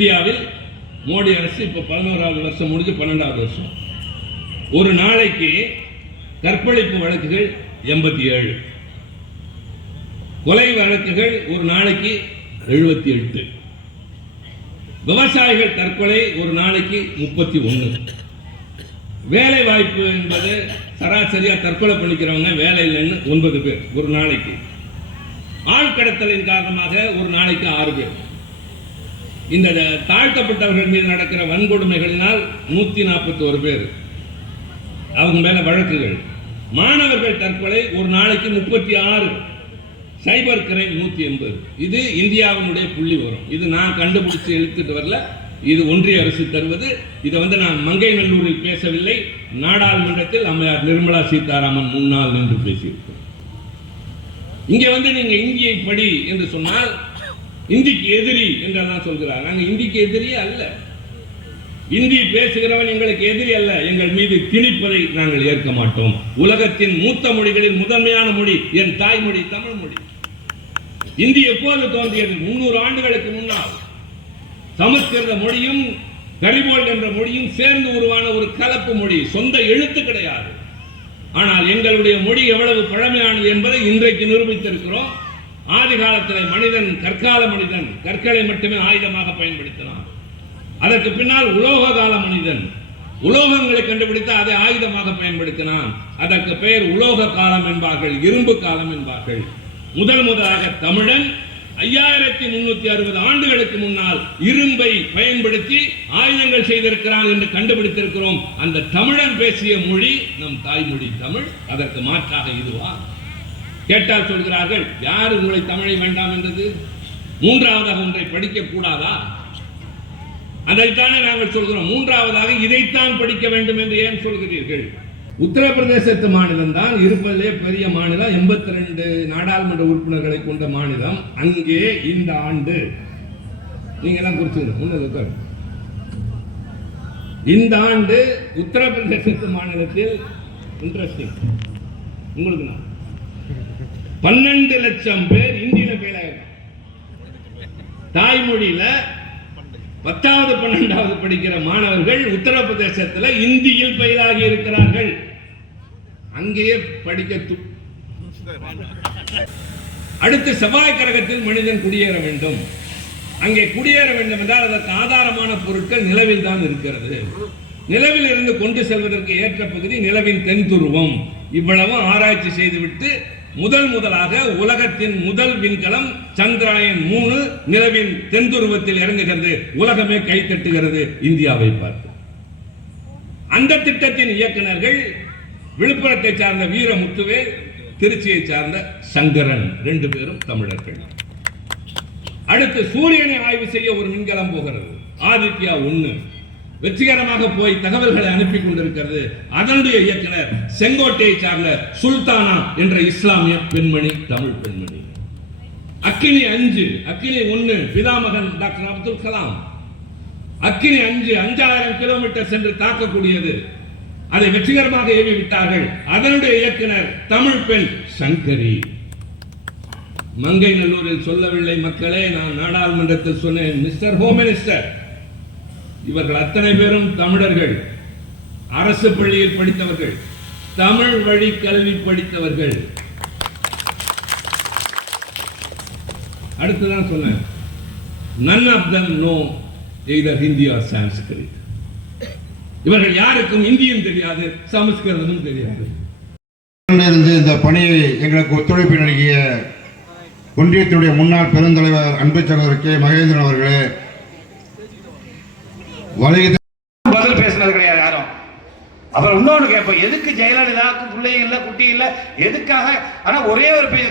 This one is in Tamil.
இந்தியாவில் மோடி அரசு இப்போ 11வது வருஷம் முடிஞ்சு 12வது வருஷம். ஒரு நாளைக்கு கற்பழிப்பு வழக்குகள் 87, கொலை வழக்குகள் ஒரு நாளைக்கு 78, விவசாயிகள் தற்கொலை ஒரு நாளைக்கு 31. வேலை வாய்ப்பு என்பது சராசரியா தற்கொலை பண்ணிக்கிறவங்க வேலை இல்லைன்னு 9 பேர் ஒரு நாளைக்கு. ஆழ்கடத்தலின் காரணமாக ஒரு நாளைக்கு 6 பேர். இந்த தாழ்த்தப்பட்டவர்கள் மீது நடக்கிற வன்கொடுமைகளினால் 141 பேர் அவங்க மேல வழக்குகள். மாணவர்கள் தற்கொலை ஒரு நாளைக்கு 36, சைபர் கிரைம் 180. இது இந்தியாவினுடைய புள்ளி வரும். இது நான் கண்டுபிடிச்சு எடுத்துட்டு வரல, இது ஒன்றிய அரசு தருவது. இதை நான் மங்கைநல்லூரில் பேசவில்லை, நாடாளுமன்றத்தில் அம்மையார் நிர்மலா சீதாராமன் முன்னால் நின்று பேசியிருக்கிறோம். இங்க நீங்க இந்தியை படி என்று சொன்னால் இந்திக்கு எதிரி என்றெல்லாம் சொல்கிறார். நாங்கள் இந்திக்கு எதிரி அல்ல. இந்தி பேசுகிறவன் எங்களுக்கு எதிரி அல்ல. எங்கள் மீது திணிப்பதை நாங்கள் ஏற்க மாட்டோம். உலகத்தின் மூத்த மொழிகளில் முதன்மையான மொழி என் தாய்மொழி தமிழ் மொழி. இந்தி எப்போது தோன்றியது? 300 ஆண்டுகளுக்கு முன்னால். சமஸ்கிருத மொழியும் கரிபோல் என்ற மொழியும் சேர்ந்து உருவான ஒரு கலப்பு மொழி. சொந்த எழுத்து கிடையாது. ஆனால் எங்களுடைய மொழி எவ்வளவு பழமையானது என்பதை இன்றைக்கு நிரூபித்திருக்கிறோம். ஆதி காலத்தில் மனிதன், கற்கால மனிதன், கற்களை மட்டுமே ஆயுதமாக பயன்படுத்தினான். அதற்கு பின்னால் உலோக கால மனிதன் உலோகங்களை கண்டுபிடித்து அதை ஆயுதமாக பயன்படுத்தினான். அதற்கு பெயர் உலோக காலம் என்பார்கள், இரும்பு காலம் என்பார்கள். முதலாக தமிழன் 5360 ஆண்டுகளுக்கு முன்னால் இரும்பை பயன்படுத்தி ஆயுதங்கள் செய்திருக்கிறான் என்று கண்டுபிடித்திருக்கிறோம். அந்த தமிழன் பேசிய மொழி நம் தாய்மொழி தமிழ். அதற்கு மாற்றாக இதுவா? கேட்டால் சொல்கிறார்கள், யார் உங்களை தமிழை வேண்டாம் என்றது? மூன்றாவதாக ஒன்றை படிக்க கூடாதா? அதைத்தானே நாங்கள் சொல்கிறோம். மூன்றாவதாக இதைத்தான் படிக்க வேண்டும் என்று ஏன் சொல்கிறீர்கள்? உத்தரப்பிரதேசத்து மாநிலம் தான் இருப்பதிலே பெரிய மாநிலம், 82 நாடாளுமன்ற உறுப்பினர்களை கொண்ட மாநிலம். அங்கே இந்த ஆண்டு நீங்க எல்லாம் குறிச்சு இந்த ஆண்டு உத்தரப்பிரதேசத்து மாநிலத்தில் இன்ட்ரெஸ்டிங் உங்களுக்கு 12 லட்சம் பேர் இந்தியில ஃபெயில் தாய்மொழியில 10வது 12வது படிக்கிற மாணவர்கள் உத்தரப்பிரதேசத்தில் இந்தியில் பயிலாகி இருக்கிறார்கள். அங்கேயே படிக்க அடுத்து செவ்வாய் கிரகத்தில் மனிதன் குடியேற வேண்டும். அங்கே குடியேற வேண்டும் என்றால் அதற்கு ஆதாரமான பொருட்கள் நிலவில் தான் இருக்கிறது. நிலவில் இருந்து கொண்டு செல்வதற்கு ஏற்ற பகுதி நிலவின் தென் துருவம். இவ்வளவு ஆராய்ச்சி செய்துவிட்டு முதலாக உலகத்தின் முதல் விண்கலம் சந்திராயன் 3 நிலவின் தென் துருவத்தில் இறங்குகிறது. உலகமே கைத்தட்டுகிறது இந்தியாவை பார்த்து. அந்த திட்டத்தின் இயக்குநர்கள் விழுப்புரத்தை சார்ந்த வீரமுத்துவேல், திருச்சியை சார்ந்த சங்கரன், 2 பேரும் தமிழர்கள். அடுத்து சூரியனை ஆய்வு செய்ய ஒரு விண்கலம் போகிறது, ஆதித்யா 1 வெற்றிகரமாக போய் தகவல்களை அனுப்பி கொண்டிருக்கிறது. அதனுடைய இயக்குனர் செங்கோட்டையை சார்ந்த சுல்தானா என்ற இஸ்லாமிய பெண்மணி, தமிழ் பெண்மணி. அக்கினி 5, அக்கினி 1 பிதாமகன் டாக்டர் அப்துல் கலாம். அக்கினி 5 5000 கிலோமீட்டர் சென்று தாக்கக்கூடியது. அதை வெற்றிகரமாக ஏவி விட்டார்கள். அதனுடைய இயக்குனர் தமிழ் பெண் சங்கரி. மங்கைநல்லூரில் சொல்லவில்லை மக்களே, நான் நாடாளுமன்றத்தில் சொன்னேன், மிஸ்டர் ஹோம் மினிஸ்டர், இவர்கள் அத்தனை பேரும் தமிழர்கள், அரசு பள்ளியில் படித்தவர்கள், தமிழ் வழி கல்வி படித்தவர்கள். அடுத்துதான் சொன்னேன், none of them know either Hindi or Sanskrit. இவர்கள் யாருக்கும் இந்தியும் தெரியாது, சமஸ்கிருதமும் தெரியாது. இந்த பணியை எங்களுக்கு ஒத்துழைப்பு நல்கிய ஒன்றியத்தினுடைய முன்னாள் பெருந்தலைவர் அன்பு சகோதரர் கே மகேந்திரன் அவர்களே, பதில் பேசினது கிடையாது யாரும். அப்புறம் இன்னொன்று கேட்போம், எதுக்கு ஜெயலலிதாவுக்கு பிள்ளைங்க இல்ல, குட்டி இல்ல, எதுக்காக? ஆனா ஒரே ஒரு பேச